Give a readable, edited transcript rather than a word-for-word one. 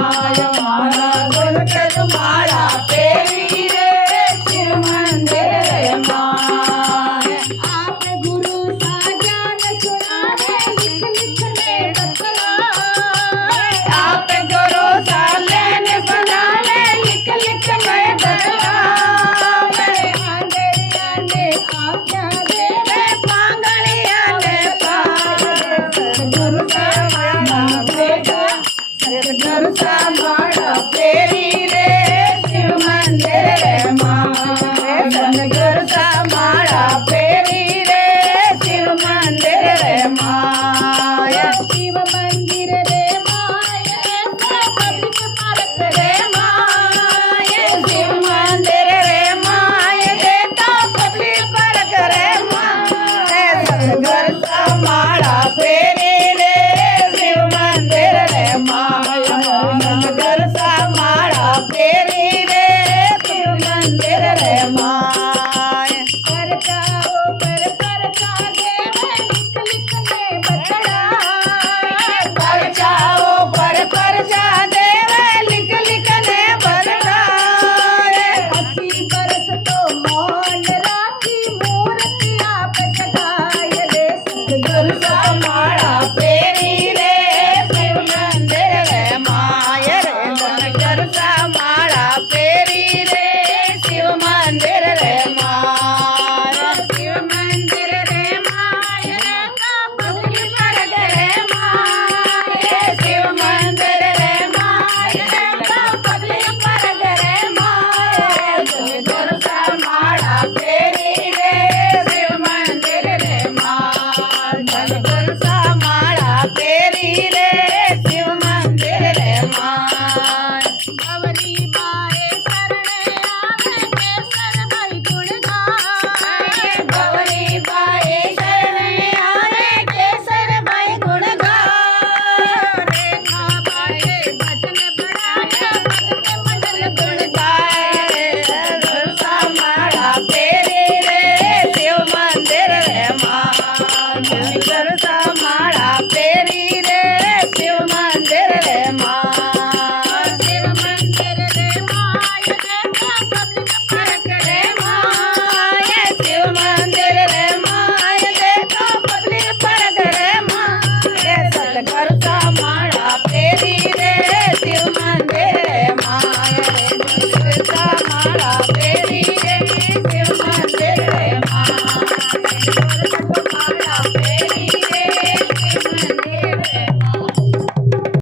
मारा गुलकंद मारा फेरी रे शिव मंदिर रे माय आप गुरु सा ज्ञान सुनावे लिख लिख ले बतलाए आप गुरु सा लेने बनावे लिख लिख मैं बतलावे आंधेरिया ने आज्ञा दे रे पांगलिया ने पार गुरु सा मारा बेटा सतगुरु सा मारा फेरी रे शिव मंदिर रे माय सतगुरु सा मारा फेरी रे शिव मंदिर रे माय शिव मंदिर रे माय पब्लिक पार्क रे माय शिव मंदिर रे माय देता पब्लिक पार्क रे माय सतगुरु सा मारा फेरी रे शिव मंदिर रे माय सतगुरु सा मारा फेरी रे शिव मंदिर रे माय कर जाओ पर जा देव लिख लिख ले बतलाए पर जाओ पर जा देवे लिख लिख ने बतलाए 80 बरस तो मौन राखी मूर्ति आप जगाए रे गुरु सा मारा फेरी रे शिव मंदिर रे माय रे गुरु सा मारा फेरी रे शिव मंदिर रे माय शिव मंदिर रे माय पब्लिक पार्क रे माय शिव मंदिर रे माय पब्लिक पार्क रे माय गुरु सा मारा फेरी रे शिव मंदिर रे माय गुरु सा मारा फेरी रे शिव मंदिर रे माय गवरी बाए शरण आवे केसर भाई गुण गाए गौरी बाई शरण आए केसर भाई गुण गाए रेखा बाए भजन बढ़ाए भगत मदन गुण गाए गुरु सा मारा फेरी रे शिव मंदिर रे माय गुरु सा मारा फेरी रे शिव मंदिर रे माय